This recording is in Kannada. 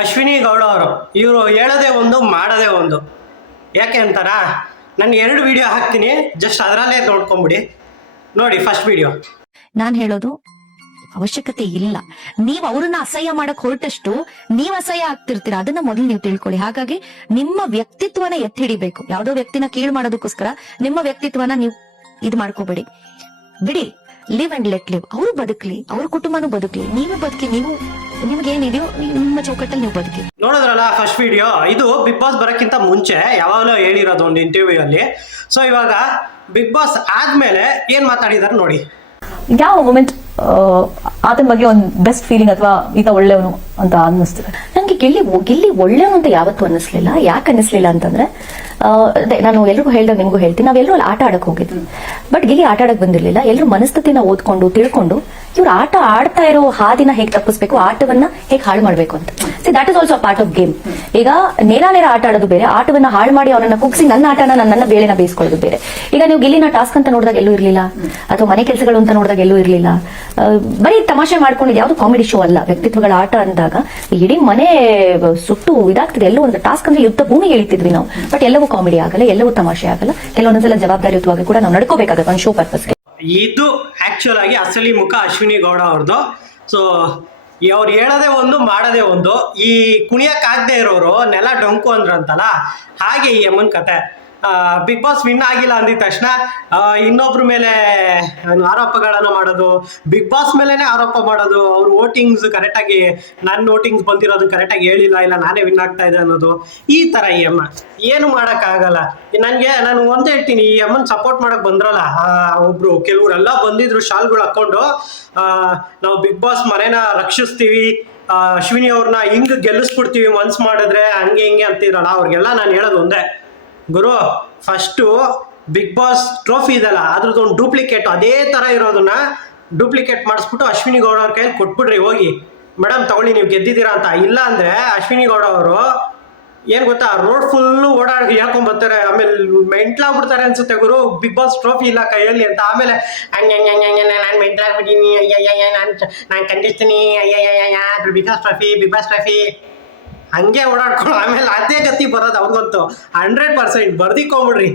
ಅಶ್ವಿನಿ ಗೌಡ ಅವರು ಇವರು ಹೇಳೋದೇ ಒಂದು ಮಾಡೋದೇ ಒಂದು. ಯಾಕೆ ಅಂತಾರ, ನಾನು 2 ವಿಡಿಯೋ ಹಾಕ್ತೀನಿ, ಜಸ್ಟ್ ಅದರಲ್ಲೇ ನೋಡ್ಕೊಂಬಿಡಿ. ನೋಡಿ ಫಸ್ಟ್ ವಿಡಿಯೋ. ನಾನು ಹೇಳೋದು ಅವಶ್ಯಕತೆ ಇಲ್ಲ. ನೀವು ಅವ್ರನ್ನ ಅಸಹ್ಯ ಮಾಡಕ್ ಹೊರಟಷ್ಟು ನೀವ್ ಅಸಹ್ಯ ಆಗ್ತಿರ್ತೀರಾ, ಅದನ್ನ ಮೊದಲು ನೀವು ತಿಳ್ಕೊಳ್ಳಿ. ಹಾಗಾಗಿ ನಿಮ್ಮ ವ್ಯಕ್ತಿತ್ವನ ಎತ್ತಿ ಹಿಡಿಬೇಕು. ಯಾವ್ದೋ ವ್ಯಕ್ತಿನ ಕೀಳು ಮಾಡೋದಕ್ಕೋಸ್ಕರ ನಿಮ್ಮ ವ್ಯಕ್ತಿತ್ವನ ನೀವು ಇದು ಮಾಡ್ಕೋಬೇಡಿ. ಬಿಡಿ, ಲಿವ್ ಅಂಡ್ ಲೆಟ್ ಲಿವ್. ಅವರು ಬದುಕ್ಲಿ, ಅವ್ರ ಕುಟುಂಬನೂ ಬದುಕ್ಲಿ, ನೀವು ಬದುಕಿ. ನೀವು ನಿಮ್ಗೇನಿದೆಯೋ ನಿಮ್ಮ ಚೌಕಟ್ಟಲ್ಲಿ ನೀವು ಬದುಕಿ. ನೋಡಿದ್ರಲ್ಲ ಫಸ್ಟ್ ವಿಡಿಯೋ. ಇದು ಬಿಗ್ ಬಾಸ್ ಬರೋಕ್ಕಿಂತ ಮುಂಚೆ ಯಾವಾಗಲೂ ಹೇಳಿರೋದು ಒಂದು ಇಂಟರ್ವ್ಯೂ ಅಲ್ಲಿ. ಸೊ ಇವಾಗ ಬಿಗ್ ಬಾಸ್ ಆದ್ಮೇಲೆ ಏನ್ ಮಾತಾಡಿದಾರೆ ನೋಡಿ. ಯಾವ ಮೂಮೆಂಟ್ ಆತನ ಬಗ್ಗೆ ಒಂದು ಬೆಸ್ಟ್ ಫೀಲಿಂಗ್ ಅಥವಾ ಈತ ಒಳ್ಳೆಯವನು ಅಂತ ಅನ್ನಿಸ್ತದೆ? ನಂಗೆ ಗಿಲ್ಲಿ ಒಳ್ಳೆಯವನು ಅಂತ ಯಾವತ್ತೂ ಅನ್ನಿಸ್ಲಿಲ್ಲ. ಯಾಕೆ ಅನ್ನಿಸ್ಲಿಲ್ಲ ಅಂತಂದ್ರೆ, ಅದೇ ನಾನು ಎಲ್ರಿಗೂ ಹೇಳ್ದಾಗ ನಿಮ್ಗೂ ಹೇಳ್ತೀನಿ, ನಾವೆಲ್ಲರೂ ಅಲ್ಲಿ ಆಟ ಆಡಕ್ ಹೋಗಿದ್ವಿ. ಬಟ್ ಗಿಲ್ಲಿ ಆಟ ಆಡಕ್ ಬಂದಿರ್ಲಿಲ್ಲ. ಎಲ್ಲರೂ ಮನಸ್ಥಿತಿನ ಓದ್ಕೊಂಡು ತಿಳ್ಕೊಂಡು ಇವ್ರು ಆಟ ಆಡ್ತಾ ಇರೋ ಹಾದಿನ ಹೇಗೆ ತಪ್ಪಿಸ್ಬೇಕು, ಆಟವನ್ನ ಹೇಗೆ ಹಾಳು ಮಾಡ್ಬೇಕು ಅಂತ. See that is also part of game. ಈಗ ನೇರ ಆಟ ಆಡೋದು ಬೇರೆ, ಆಟವನ್ನ ಹಾಳು ಮಾಡಿ ಅವನನ್ನ ಕುಗ್ಸಿ ನನ್ನ ಆಟನ ನನ್ನ ಬೇಳೆನ ಬೇಯಿಸ್ಕೊಳ್ಳೋದು ಬೇರೆ. ಈಗ ನೀವು ಗಿಲ್ಲಿನ ಟಾಸ್ಕ್ ಅಂತ ನೋಡಿದಾಗ ಎಲ್ಲೂ ಇರ್ಲಿಲ್ಲ, ಅಥವಾ ಮನೆ ಕೆಲಸಗಳು ಅಂತ ನೋಡಿದಾಗ ಎಲ್ಲೂ ಇರ್ಲಿಲ್ಲ. ಬರೀ ತಮಾಷೆ ಮಾಡ್ಕೊಂಡಿದ್ದು ಯಾವ್ದು ಕಾಮಿಡಿ ಶೋ ಅಲ್ಲ. ವ್ಯಕ್ತಿತ್ವಗಳ ಆಟ ಅಂದಾಗ ಇಡೀ ಮನೆ ಸುಟ್ಟು ಇದಾಗ್ತದೆ. ಎಲ್ಲೋ ಒಂದು ಟಾಸ್ಕ್ ಅಂದ್ರೆ ಯುದ್ಧ ಭೂಮಿಗೆ ಇಳಿತಿದ್ವಿ ನಾವು. ಬಟ್ ಎಲ್ಲವೂ ಕಾಮಿಡಿ ಆಗಲ್ಲ, ಎಲ್ಲವೂ ತಮಾಷೆ ಆಗಲ್ಲ. ಕೆಲವೊಂದ್ಸಲ ಜವಾಬ್ದಾರಿಯುತವಾಗಿ ಕೂಡ ನಾವು ನಡ್ಕೋಬೇಕಾಗತ್ತೆ ಒಂದು ಶೋ ಪರ್ಪಸ್ಗೆ. ಇದು ಆಕ್ಚುಲ್ ಆಗಿ ಅಸಲಿ ಮುಖ ಅಶ್ವಿನಿ ಗೌಡ ಅವ್ರದ್ದು. ಸೊ ಅವ್ರು ಹೇಳೋದೇ ಒಂದು ಮಾಡೋದೇ ಒಂದು. ಈ ಕುಣಿಯಕ್ಕಾಗದೆ ಇರೋರು ನೆಲ ಡೊಂಕು ಅಂದ್ರಂತಲ್ಲ, ಹಾಗೆ ಈ ಅಮ್ಮನ ಕತೆ. ಬಿಗ್ ಬಾಸ್ ವಿನ್ ಆಗಿಲ್ಲ ಅಂದಿದ ತಕ್ಷಣ ಇನ್ನೊಬ್ರ ಮೇಲೆ ಆರೋಪಗಳನ್ನು ಮಾಡೋದು, ಬಿಗ್ ಬಾಸ್ ಮೇಲೇನೆ ಆರೋಪ ಮಾಡೋದು, ಅವ್ರು ವೋಟಿಂಗ್ಸ್ ಕರೆಕ್ಟಾಗಿ ನನ್ನ ವೋಟಿಂಗ್ಸ್ ಬಂದಿರೋದು ಕರೆಕ್ಟಾಗಿ ಹೇಳಿಲ್ಲ, ಇಲ್ಲ ನಾನೇ ವಿನ್ ಆಗ್ತಾ ಇದೆ ಅನ್ನೋದು. ಈ ಥರ ಈ ಅಮ್ಮ ಏನು ಮಾಡೋಕ್ಕಾಗಲ್ಲ. ನಾನು ಒಂದೇ ಹೇಳ್ತೀನಿ, ಈ ಅಮ್ಮನ ಸಪೋರ್ಟ್ ಮಾಡಕ್ ಬಂದ್ರಲ್ಲ ಒಬ್ರು, ಕೆಲವರೆಲ್ಲ ಬಂದಿದ್ರು ಶಾಲ್ಗಳು ಹಾಕೊಂಡು, ನಾವು ಬಿಗ್ ಬಾಸ್ ಮನೆನ ರಕ್ಷಿಸ್ತೀವಿ, ಅಶ್ವಿನಿ ಅವ್ರನ್ನ ಹಿಂಗ್ ಗೆಲ್ಲಿಸ್ಬಿಡ್ತೀವಿ ಮನ್ಸು ಮಾಡಿದ್ರೆ, ಹಂಗೆ ಹಿಂಗೆ ಅಂತಿದ್ರಲ್ಲ, ಅವ್ರಿಗೆಲ್ಲ ನಾನು ಹೇಳೋದು ಒಂದೇ, ಗುರು ಫಸ್ಟು ಬಿಗ್ ಬಾಸ್ ಟ್ರೋಫಿ ಇದೆಲ್ಲ ಅದ್ರದ್ದು ಒಂದು ಡೂಪ್ಲಿಕೇಟ್ ಅದೇ ಥರ ಇರೋದನ್ನ ಡೂಪ್ಲಿಕೇಟ್ ಮಾಡಿಸ್ಬಿಟ್ಟು ಅಶ್ವಿನಿ ಗೌಡ ಅವ್ರ ಕೈಯಲ್ಲಿ ಕೊಟ್ಬಿಡ್ರಿ, ಹೋಗಿ ಮೇಡಮ್ ತಗೊಳ್ಳಿ ನೀವು ಗೆದ್ದಿದ್ದೀರಾ ಅಂತ. ಇಲ್ಲ ಅಂದರೆ ಅಶ್ವಿನಿ ಗೌಡ ಅವರು ಏನು ಗೊತ್ತಾ, ರೋಡ್ ಫುಲ್ಲು ಓಡಾಡಿ ಹೇಳ್ಕೊಂಬರ್ತಾರೆ, ಆಮೇಲೆ ಮೆಂಟ್ಲಾಗ್ಬಿಡ್ತಾರೆ ಅನ್ಸುತ್ತೆ ಗುರು, ಬಿಗ್ ಬಾಸ್ ಟ್ರೋಫಿ ಇಲ್ಲ ಕೈಯಲ್ಲಿ ಅಂತ. ಆಮೇಲೆ ಹಂಗೆ ನಾನು ಮೆಂಟ್ಲಾಗ್ಬಿಟ್ಟಿನಿ, ಅಯ್ಯಯ್ಯ ನಾನು ಖಂಡಿಸ್ತೀನಿ, ಅಯ್ಯಯ್ಯ ಬಿಗ್ ಬಾಸ್ ಟ್ರೋಫಿ ಹಂಗೆ ಓಡಾಡ್ಕೊಂಡು ಆಮೇಲೆ ಅದೇ ಗತಿ ಬರೋದು ಅವ್ರಿಗಂತೂ 100% ಬರ್ದಿಕೊಂಬಿಡ್ರಿ.